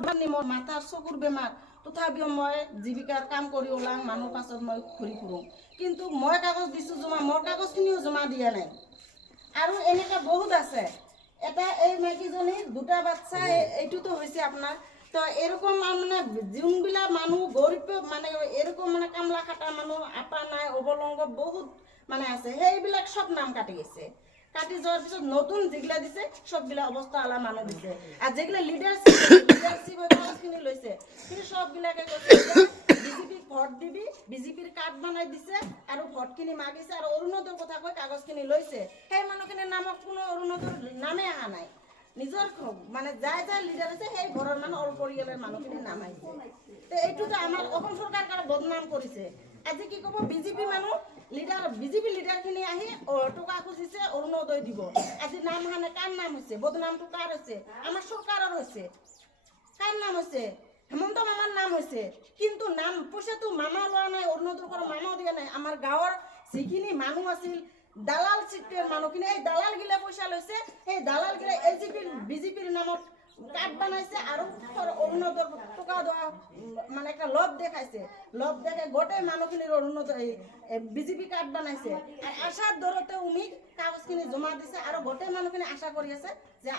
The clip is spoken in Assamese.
মোৰ মাথাৰ চকুৰ বেমাৰ তথাপিও মই জীৱিকাৰ কাম কৰি ওলাং মানুহৰ পাছত মই ঘূৰি ফুৰোঁ কিন্তু মই কাগজ দিছোঁ জমা মোৰ কাগজখিনিও জমা দিয়া নাই আৰু এনেকুৱা বহুত আছে এটা এই মাইকীজনীৰ দুটা বাচ্চা এইটোতো হৈছে আপোনাৰ তো এরকম মানে যোনবিলাক মানুহ গরিব মানে এরকম মানে কামলা খাটা মানুহ আপা নাই অবলংগ বহুত মানে আছে সেইবিলাক সব নাম কাটি গেছে কাটি যাওয়ার পিছত নতুন যেগুলা দিছে সবগুলা অবস্থা আলা মানুহ দিছে আর যেগুলা লিডারশিপ কাগজখিনি লৈছে কিন্তু সববিলাকে কৈছে বিজেপিক ভোট দিবি বিজেপির কার্ড বানাই দিছে আৰু ভোটখিনি মাগিছে আৰু অৰুণোদয়ৰ কথা কৈ কাগজখিনি লৈছে সেই মানুহখিনিৰ নামত কোনো অৰুণোদয়ৰ নামে অহা নাই নিজৰ মানে যাই যাই লিডাৰ আছে সেই ঘৰৰ মানুহ অল পৰিয়ালৰ মানুহখিনিৰ নাম আহিছে তো এইটোতো আমাৰ অসম চৰকাৰ কাৰো বদনাম কৰিছে আজি কি ক'ব বিজেপি মানুহ লিডাৰ বিজেপি লিডাৰখিনি আহি টকা খুজিছে অৰুণোদয় দিব আজি নাম হানে কাৰ নাম হৈছে বদনামটো কাৰ হৈছে আমাৰ চৰকাৰৰ হৈছে কাৰ নাম হৈছে হেমন্ত মামাৰ নাম হৈছে কিন্তু নাম পইচাটো মামা লোৱা নাই অৰুণোদয় কৰা মামাও দিয়া নাই আমাৰ গাঁৱৰ যিখিনি মানুহ আছিল দালাল চিটেৰ মানুহখিনি এই দালাল গিলা পইচা লৈছে সেই দালাল গিলা এজিপি বিজেপিৰ নামত কাৰ্ড বানাইছে আৰু অৰুণোদয় টকা দেওয়া মানে একটা লোভ দেখাইছে লোভ দেখে গোটেই মানুহখিনিৰ অৰুণোদয় বিজেপি কাৰ্ড বানাইছে আৰ আশাৰ দৰতে উমি কাগজখিনি জমা দিছে আৰু গোটেই মানুহখিনি আশা কৰি আছে যে